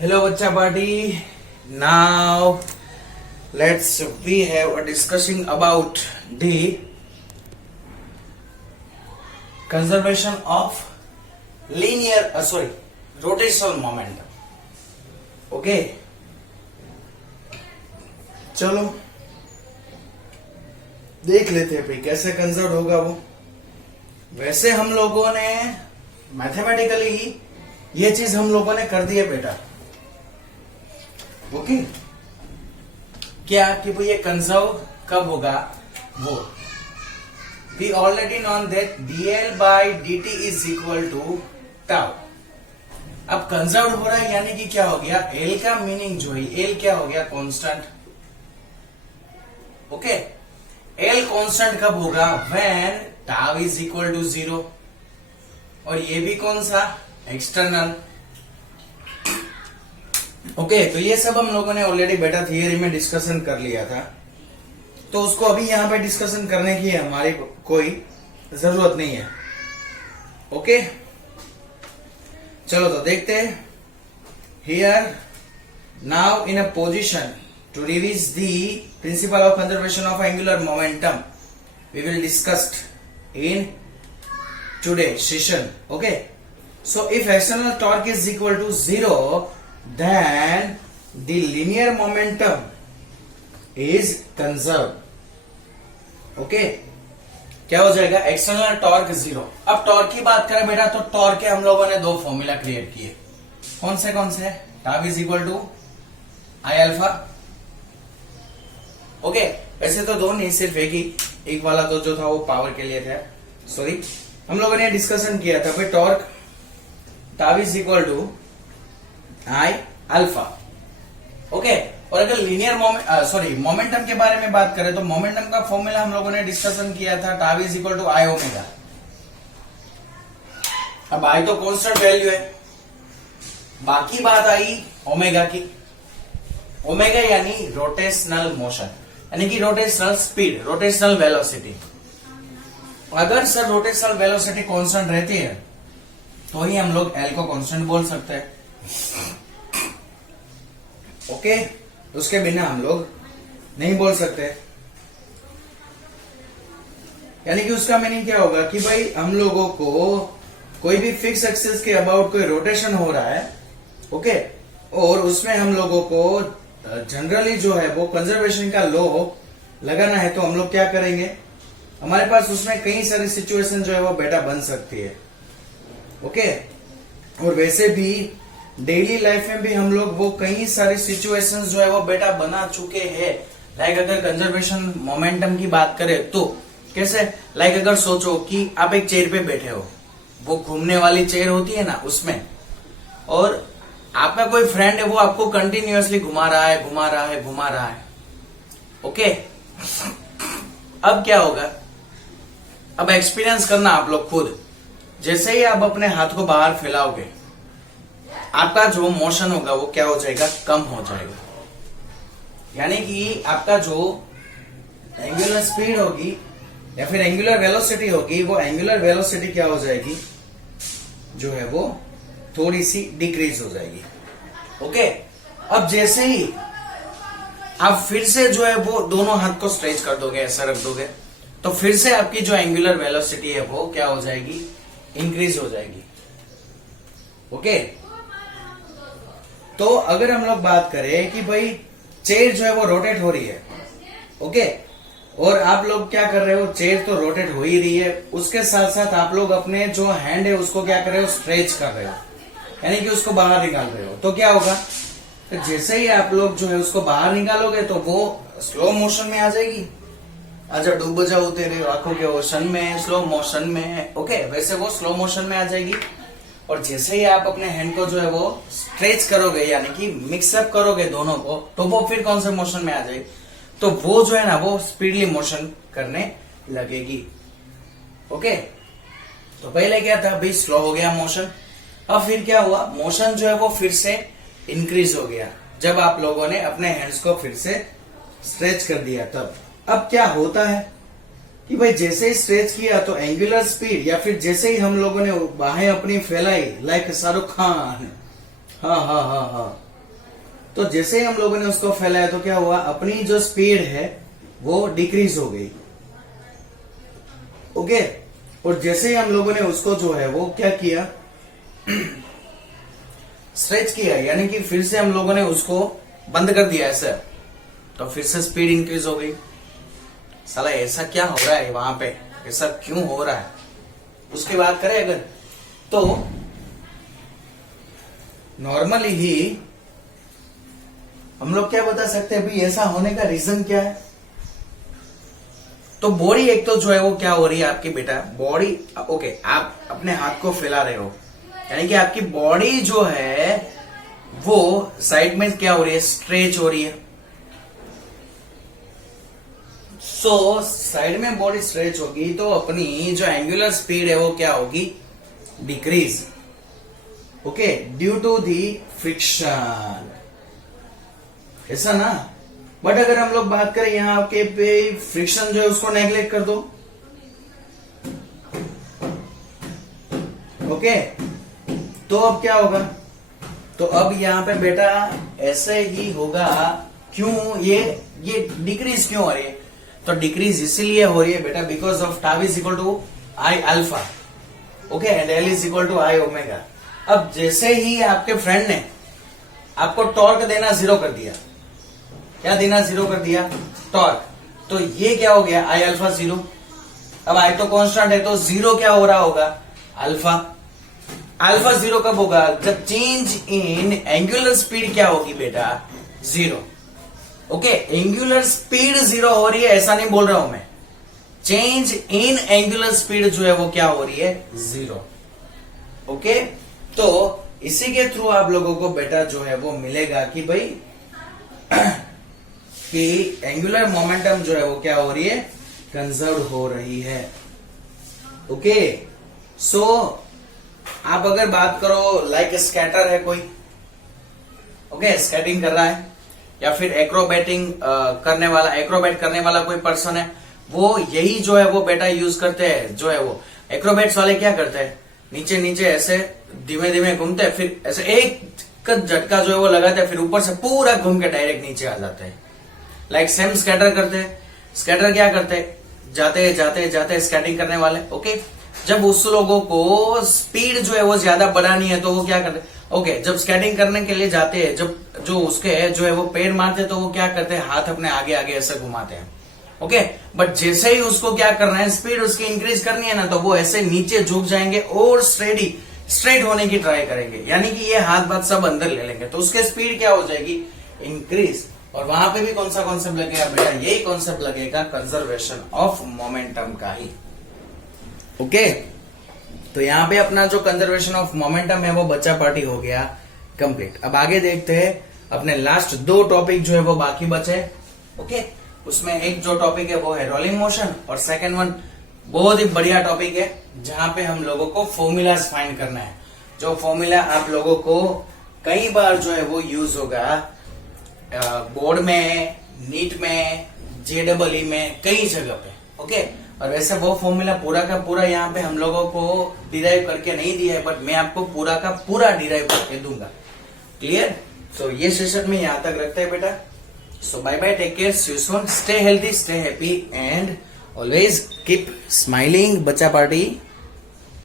Hello, Bacha Party. Now, we have a discussion about the conservation of rotational momentum. Okay. चलो देख लेते हैं भाई कैसे कंजर्व होगा वो। वैसे हम लोगों ने मैथमेटिकली ये चीज हम लोगों ने कर दी है बेटा। ओके क्या कि भाई ये कंजर्व कब होगा वो we already know that dl by dt is equal to tau. अब कंजर्व हो रहा है यानी कि क्या हो गया, L का मीनिंग जो है L क्या हो गया, कांस्टेंट। ओके L कांस्टेंट कब होगा, when tau is equal to 0। और ये भी कौन सा, एक्सटर्नल। ओके तो ये सब हम लोगों ने ऑलरेडी बेटा थियरी में डिस्कशन कर लिया था, तो उसको अभी यहां पे डिस्कशन करने की हमारी कोई जरूरत नहीं है। ओके चलो तो देखते हैं। Here now in a position to revise the principle of conservation of angular momentum we will discussed in today session. Okay so if external torque is equal to 0 then the linear momentum is conserved। Okay क्या हो जाएगा, external torque 0। अब torque की बात करें बेटा तो torque के हम लोगों ने दो फॉर्मूला क्रिएट किए। कौन से tau is equal to I alpha. Okay वैसे तो दो नहीं, सिर्फ एक वाला तो जो था वो पावर के लिए था, सॉरी। हम लोगों ने डिस्कशन किया था भाई torque tau is equal to I alpha. Okay और अगर लीनियर मोमेंटम के बारे में बात करें तो मोमेंटम का फॉर्मूला हम लोगों ने डिस्कशन किया था, tau is equal to I omega. अब आई तो कांस्टेंट वैल्यू है, बाकी बात आई ओमेगा की। ओमेगा यानी रोटेशनल मोशन, यानी कि रोटेशनल स्पीड, रोटेशनल वेलोसिटी। अगर सर रोटेशनल वेलोसिटी कांस्टेंट रहती है तो ही हम लोग एल को कांस्टेंट बोल सकते हैं। ओके उसके बिना हम लोग नहीं बोल सकते। यानी कि उसका मीनिंग क्या होगा कि भाई हम लोगों को कोई भी फिक्स एक्सिस के अबाउट कोई रोटेशन हो रहा है, ओके, और उसमें हम लोगों को जनरली जो है वो कंजर्वेशन का लॉ लगाना है, तो हम लोग क्या करेंगे, हमारे पास उसमें कई सारी सिचुएशन जो है वो बेटा बन सकती है। ओके और वैसे भी डेली लाइफ में भी हम लोग वो कई सारी सिचुएशंस जो है वो बेटा बना चुके हैं। लाइक अगर कंजर्वेशन मोमेंटम की बात करें तो कैसे, लाइक अगर सोचो कि आप एक चेयर पे बैठे हो, वो घूमने वाली चेयर होती है ना उसमें, और आपका कोई फ्रेंड है वो आपको कंटिन्यूअसली घुमा रहा है। ओके अब क्या होगा, अब एक्सपीरियंस करना आप लोग खुद। जैसे ही आप अपने हाथ को बाहर फैलाओगे आपका जो मोशन होगा वो क्या हो जाएगा, कम हो जाएगा। यानी कि आपका जो एंगुलर स्पीड होगी या फिर एंगुलर वेलोसिटी होगी, वो एंगुलर वेलोसिटी क्या हो जाएगी, जो है वो थोड़ी सी डिक्रीज हो जाएगी। ओके अब जैसे ही आप फिर से जो है वो दोनों हाथ को स्ट्रेच कर दोगे, ऐसा रख दोगे, तो फिर से आपकी जो एंगुलर वेलोसिटी है वो क्या हो जाएगी, इंक्रीज हो जाएगी। ओके तो अगर हम लोग बात करें कि भाई चेयर जो है वो रोटेट हो रही है, ओके, और आप लोग क्या कर रहे हो, चेयर तो रोटेट हो ही रही है, उसके साथ साथ आप लोग अपने जो हैंड है उसको क्या कर रहे हो, स्ट्रेच कर रहे हो, यानी कि उसको बाहर निकाल रहे हो। तो क्या होगा, तो जैसे ही आप लोग जो है उसको बाहर निकालोगे तो वो स्लो मोशन में आ जाएगी। अच्छा डूब जाओ तेरे आंखों के ओशन में, स्लो मोशन में। ओके वैसे वो स्लो मोशन में आ जाएगी। और जैसे ही आप अपने हैंड को जो है वो स्ट्रेच करोगे, यानी कि मिक्सअप करोगे दोनों को, तो वो फिर कौन से मोशन में आ जाएगी, तो वो जो है ना वो स्पीडली मोशन करने लगेगी। ओके तो पहले क्या था भाई, स्लो हो गया मोशन। अब फिर क्या हुआ, मोशन जो है वो फिर से इंक्रीज हो गया जब आप लोगों ने अपने हैंड्स को फिर से स्ट्रेच कर दिया। तब अब क्या होता है कि भाई जैसे ही स्ट्रेच किया तो एंगुलर स्पीड, या फिर जैसे ही हम लोगों ने बाहें अपनी फैलाई लाइक शाहरुख खान, हाँ हाँ हाँ हाँ, तो जैसे ही हम लोगों ने उसको फैलाया तो क्या हुआ, अपनी जो स्पीड है वो डिक्रीज हो गई। ओके, और जैसे ही हम लोगों ने उसको जो है वो क्या किया, स्ट्रेच किया, यानी कि फिर से हम लोगों ने उसको बंद कर दिया ऐसे, तो फिर से स्पीड इंक्रीज हो गई। साला ऐसा क्या हो रहा है वहां पे, ऐसा क्यों हो रहा है, उसकी बात करें अगर, तो नॉर्मली ही हम लोग क्या बता सकते हैं भाई ऐसा होने का रीजन क्या है। तो बॉडी एक तो जो है वो क्या हो रही है आपकी बेटा, बॉडी, ओके, आप अपने हाथ को फैला रहे हो, यानी कि आपकी बॉडी जो है वो साइड में क्या हो रही है, स्ट्रेच हो रही है। सो साइड में बॉडी स्ट्रेच होगी तो अपनी जो एंगुलर स्पीड है वो क्या होगी, decrease. Okay, due to the friction, ऐसा ना। बट अगर हम लोग बात करें यहाँ के पे फ्रिक्शन जो है उसको नेग्लेक्ट कर दो। ओके, तो अब क्या होगा, तो अब यहाँ पे बेटा ऐसे ही होगा। क्यों ये डिक्रीज क्यों हो रही है, तो डिक्रीज इसीलिए हो रही है बेटा because of tau is equal to I alpha, okay, and L is equal to I omega. अब जैसे ही आपके फ्रेंड ने आपको टॉर्क देना जीरो कर दिया, क्या देना जीरो कर दिया, टॉर्क, तो ये क्या हो गया, आई अल्फा जीरो। अब आई तो कांस्टेंट है तो जीरो क्या हो रहा होगा, अल्फा। अल्फा जीरो कब होगा, जब चेंज इन एंगुलर स्पीड क्या होगी बेटा, zero. Okay, angular speed zero हो रही है ऐसा नहीं बोल रहा हूं मैं, चेंज इन एंगुलर स्पीड जो है वो क्या हो रही है, जीरो। ओके, तो इसी के थ्रू आप लोगों को बेटा जो है वो मिलेगा कि भाई कि एंगुलर मोमेंटम जो है वो क्या हो रही है, कंजर्व हो रही है। ओके, सो आप अगर बात करो लाइक स्कैटर है कोई, ओके, स्केटिंग कर रहा है, या फिर एक्रोबैटिंग करने वाला, एक्रोबैट करने वाला कोई पर्सन है, वो यही जो है वो बेटा यूज करते हैं। जो है वो एक्रोबैट्स वाले क्या करते हैं, नीचे नीचे ऐसे धीमे धीमे घूमते हैं, फिर ऐसे एक झटका जो है वो लगाते हैं, फिर ऊपर से पूरा घूम के डायरेक्ट नीचे आ जाते हैं। लाइक सेम स्कैटर करते हैं। स्कैटर क्या करते हैं, जाते जाते जाते स्केटिंग करने वाले, ओके, जब उस लोगों को स्पीड जो है वो ज्यादा बढ़ानी है तो वो क्या करते हैं, ओके, जब स्केटिंग करने के लिए जाते हैं, जब जो उसके जो है वो पैर मारते हैं तो वो क्या करते हैं, हाथ अपने आगे आगे ऐसे घुमाते हैं। ओके, बट जैसे ही उसको क्या करना है, स्पीड उसकी इंक्रीज करनी है ना, तो वो ऐसे नीचे झुक जाएंगे और स्ट्रेट होने की ट्राई करेंगे, यानी कि ये हाथ बात सब अंदर ले लेंगे, तो उसके स्पीड क्या हो जाएगी, इंक्रीज। और वहां पे भी कौन सा कॉन्सेप्ट लगेगा बेटा, यही कॉन्सेप्ट लगेगा कंजर्वेशन ऑफ मोमेंटम का ही। ओके, तो यहाँ पे अपना जो कंजर्वेशन ऑफ मोमेंटम है वो बच्चा पार्टी हो गया कंप्लीट। अब आगे देखते हैं, अपने लास्ट दो टॉपिक जो है वो बाकी बचे। ओके, उसमें एक जो टॉपिक है वो है रोलिंग मोशन, और सेकंड वन बहुत ही बढ़िया टॉपिक है जहां पे हम लोगों को फॉर्मूलाज फाइंड करना है। जो फॉर्मूला आप लोगों को कई बार जो है वो यूज होगा बोर्ड में, नीट में, JEE में, कई जगह पे। ओके, और वैसे वो फॉर्मूला पूरा का पूरा यहाँ पे हम लोगों को डिराइव करके नहीं दिया है, बट मैं आपको पूरा का पूरा डिराइव करके दूंगा। क्लियर? सो ये सेशन में यहाँ तक रखते हैं बेटा। So bye bye, take care, see you soon, stay healthy, stay happy and always keep smiling, बच्चा पार्टी।